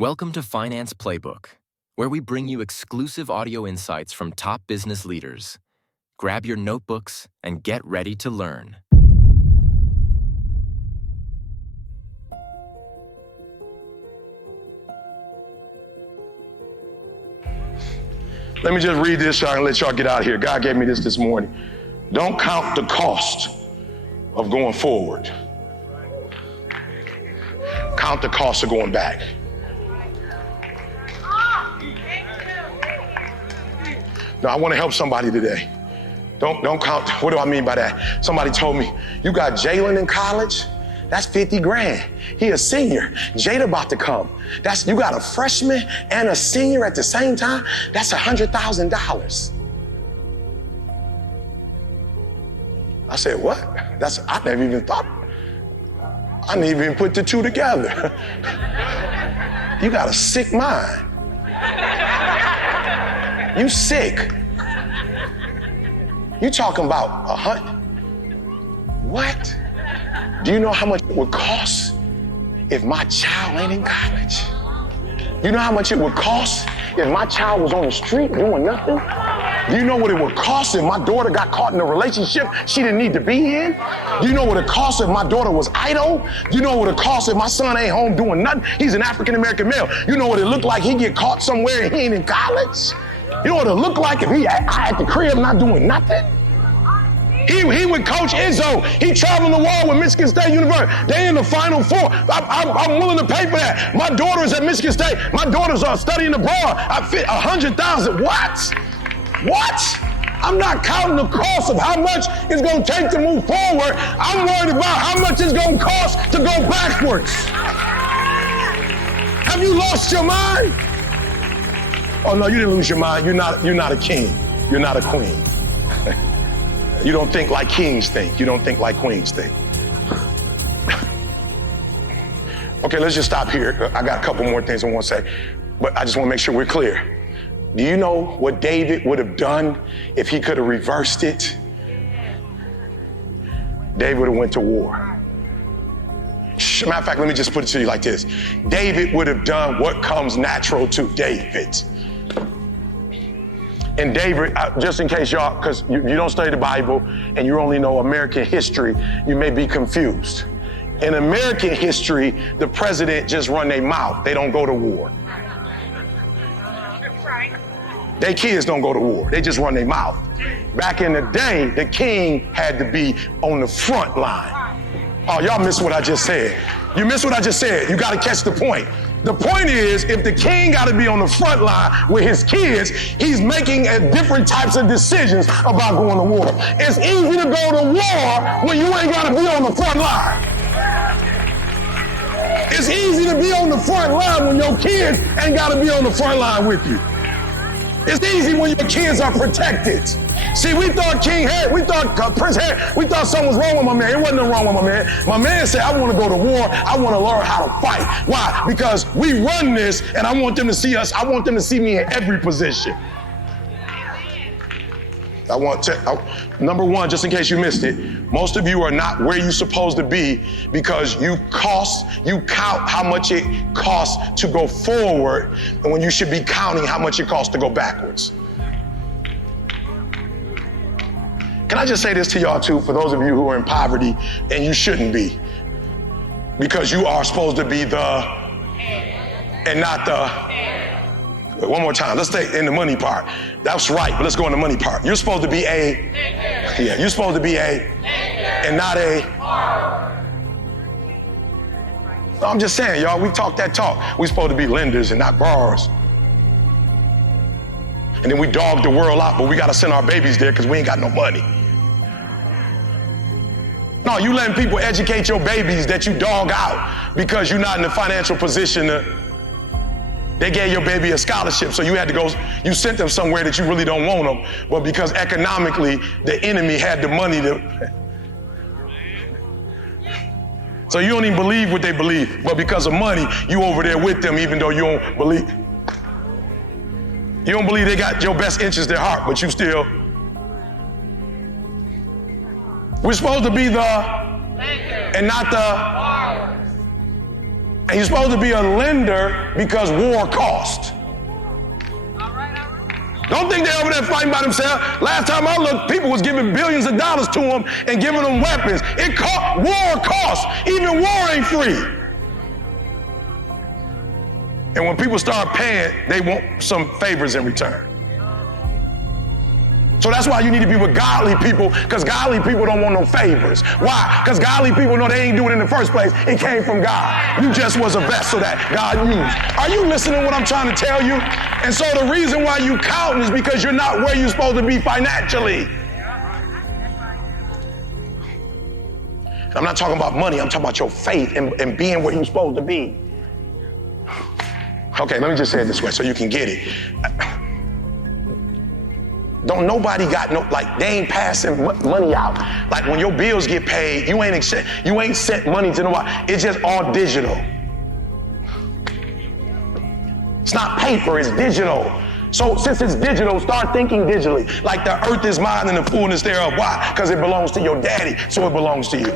Welcome to Finance Playbook, where we bring you exclusive audio insights from top business leaders. Grab your notebooks and get ready to learn. Let me just read this, y'all, and let y'all get out of here. God gave me this morning. Don't count the cost of going forward. Count the cost of going back. Now, I want to help somebody today. Don't count. What do I mean by that? Somebody told me, you got Jalen in college? That's 50 grand. He a senior. Jada about to come. You got a freshman and a senior at the same time? That's $100,000. I said, what? I never even thought. I didn't even put the two together. You got a sick mind. You sick. You talking about what? Do you know how much it would cost if my child ain't in college? You know how much it would cost if my child was on the street doing nothing? Do you know what it would cost if my daughter got caught in a relationship she didn't need to be in? Do you know what it cost if my daughter was idle? Do you know what it cost if my son ain't home doing nothing? He's an African-American male. You know what it looked like he get caught somewhere and he ain't in college? You know what it looked like if he at the crib not doing nothing? He with Coach Izzo. He traveling the world with Michigan State University. They in the Final Four. I'm willing to pay for that. My daughter is at Michigan State. My daughters are studying abroad. I fit 100,000. What? I'm not counting the cost of how much it's going to take to move forward. I'm worried about how much it's going to cost to go backwards. Have you lost your mind? Oh no, you didn't lose your mind. You're not a king. You're not a queen. You don't think like kings think. You don't think like queens think. Okay, let's just stop here. I got a couple more things I want to say, but I just want to make sure we're clear. Do you know what David would have done if he could have reversed it? David would have went to war. Matter of fact, let me just put it to you like this. David would have done what comes natural to David. And David, just in case y'all, because you don't study the Bible and you only know American history, you may be confused. In American history, the president just run their mouth. They don't go to war. Their kids don't go to war. They just run their mouth. Back in the day, the king had to be on the front line. Oh, y'all missed what I just said. You missed what I just said. You got to catch the point. The point is, if the king got to be on the front line with his kids, he's making different types of decisions about going to war. It's easy to go to war when you ain't got to be on the front line. It's easy to be on the front line when your kids ain't got to be on the front line with you. It's easy when your kids are protected. See, we thought Prince Harry, we thought something was wrong with my man. It wasn't nothing wrong with my man. My man said, I want to go to war. I want to learn how to fight. Why? Because we run this and I want them to see us. I want them to see me in every position. Number one, just in case you missed it, most of you are not where you're supposed to be because you count how much it costs to go forward and when you should be counting how much it costs to go backwards. Can I just say this to y'all too, for those of you who are in poverty and you shouldn't be, because you are supposed to be the and not the. One more time. Let's stay in the money part. That's right, but let's go in the money part. You're supposed to be you're supposed to be and not a. No, I'm just saying, y'all, we talk that talk. We're supposed to be lenders and not borrowers. And then we dog the world out, but we got to send our babies there because we ain't got no money. No, you letting people educate your babies that you dog out because you're not in the financial position to. They gave your baby a scholarship, so you had to go, you sent them somewhere that you really don't want them, but because economically, the enemy had the money to. So you don't even believe what they believe, but because of money, you over there with them even though you don't believe. You don't believe they got your best interest at heart, but you still. We're supposed to be the and not the. And you're supposed to be a lender because war costs. Don't think they're over there fighting by themselves. Last time I looked, people was giving billions of dollars to them and giving them weapons. War costs. Even war ain't free. And when people start paying, they want some favors in return. So that's why you need to be with godly people, because godly people don't want no favors. Why? Because godly people know they ain't do it in the first place. It came from God. You just was a vessel that God used. Are you listening to what I'm trying to tell you? And so the reason why you counting is because you're not where you're supposed to be financially. I'm not talking about money. I'm talking about your faith and being where you're supposed to be. Okay, let me just say it this way so you can get it. Don't nobody got no, like they ain't passing money out. Like when your bills get paid, you ain't sent money to nobody. It's just all digital. It's not paper, it's digital. So since it's digital, start thinking digitally. Like the earth is mine and the fullness thereof. Why? Because it belongs to your daddy, so it belongs to you.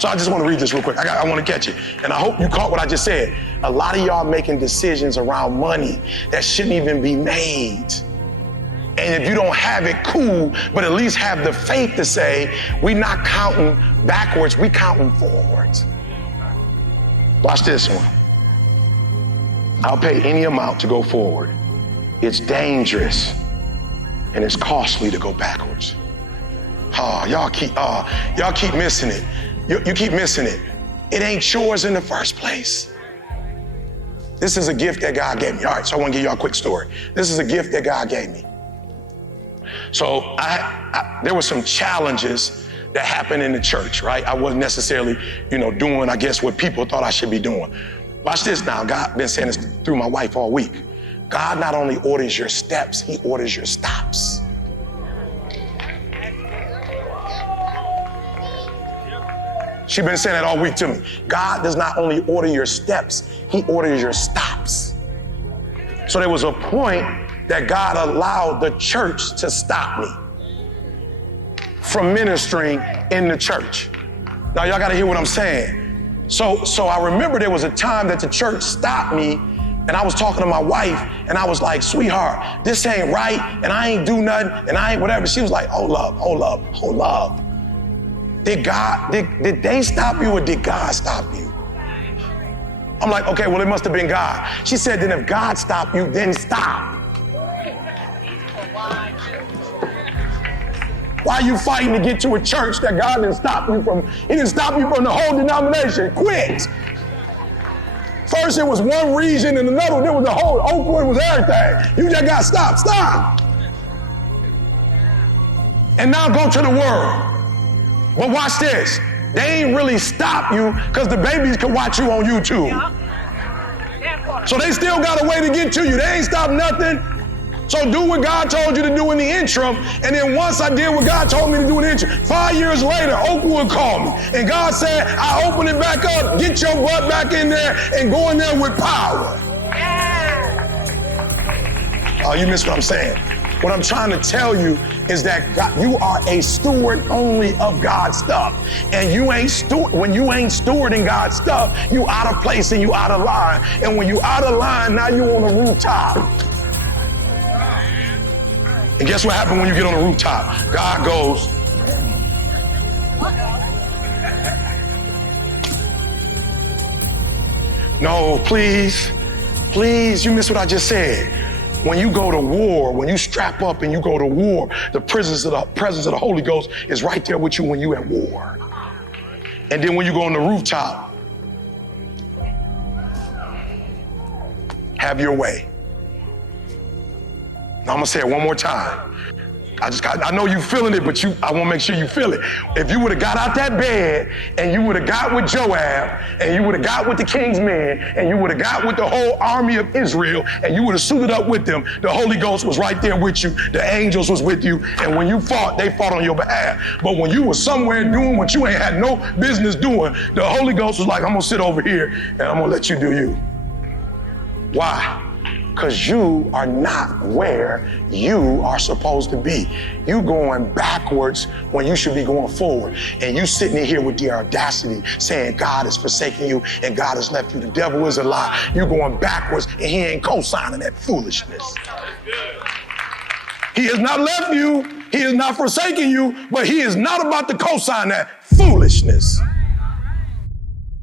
So I just want to read this real quick. I want to catch it. And I hope you caught what I just said. A lot of y'all making decisions around money that shouldn't even be made. And if you don't have it, cool, but at least have the faith to say, we're not counting backwards, we counting forwards. Watch this one. I'll pay any amount to go forward. It's dangerous and it's costly to go backwards. Y'all keep missing it. You keep missing it. It ain't yours in the first place. This is a gift that God gave me. All right, so I want to give y'all a quick story. This is a gift that God gave me. So there were some challenges that happened in the church, right? I wasn't necessarily, doing, I guess, what people thought I should be doing. Watch this now. God been saying this through my wife all week. God not only orders your steps, he orders your stops. She's been saying that all week to me. God does not only order your steps, he orders your stops. So there was a point that God allowed the church to stop me from ministering in the church. Now y'all gotta hear what I'm saying. So I remember there was a time that the church stopped me and I was talking to my wife and I was like, sweetheart, this ain't right and I ain't do nothing and I ain't whatever. She was like, hold up. Did they stop you or did God stop you? I'm like, okay, well, it must have been God. She said, then if God stopped you, then stop. Why are you fighting to get to a church that God didn't stop you from? He didn't stop you from the whole denomination. Quit. First it was one region and another, there was the whole Oakwood was everything. You just got stopped. Stop. And now go to the world. But watch this. They ain't really stop you because the babies can watch you on YouTube. So they still got a way to get to you. They ain't stop nothing. So do what God told you to do in the interim. And then once I did what God told me to do in the interim, 5 years later, Oakwood called me. And God said, I open it back up, get your butt back in there and go in there with power. Oh, you missed what I'm saying. What I'm trying to tell you is that God, you are a steward only of God's stuff. And when you ain't stewarding God's stuff, you out of place and you out of line. And when you out of line, now you on the rooftop. And guess what happened when you get on the rooftop? God goes, no, please, you missed what I just said. When you go to war, when you strap up and you go to war, the presence of the Holy Ghost is right there with you when you at war. And then when you go on the rooftop, have your way. Now I'm gonna say it one more time. I know you feeling it, but I want to make sure you feel it. If you would have got out that bed and you would have got with Joab and you would have got with the king's men and you would have got with the whole army of Israel and you would have suited up with them, the Holy Ghost was right there with you. The angels was with you. And when you fought, they fought on your behalf. But when you were somewhere doing what you ain't had no business doing, the Holy Ghost was like, I'm going to sit over here and I'm going to let you do you. Why? because you are not where you are supposed to be. You going backwards when you should be going forward. And you sitting here with the audacity saying God has forsaken you and God has left you. The devil is a lie. You're going backwards and he ain't co-signing that foolishness. He has not left you. He has not forsaken you, but he is not about to co-sign that foolishness.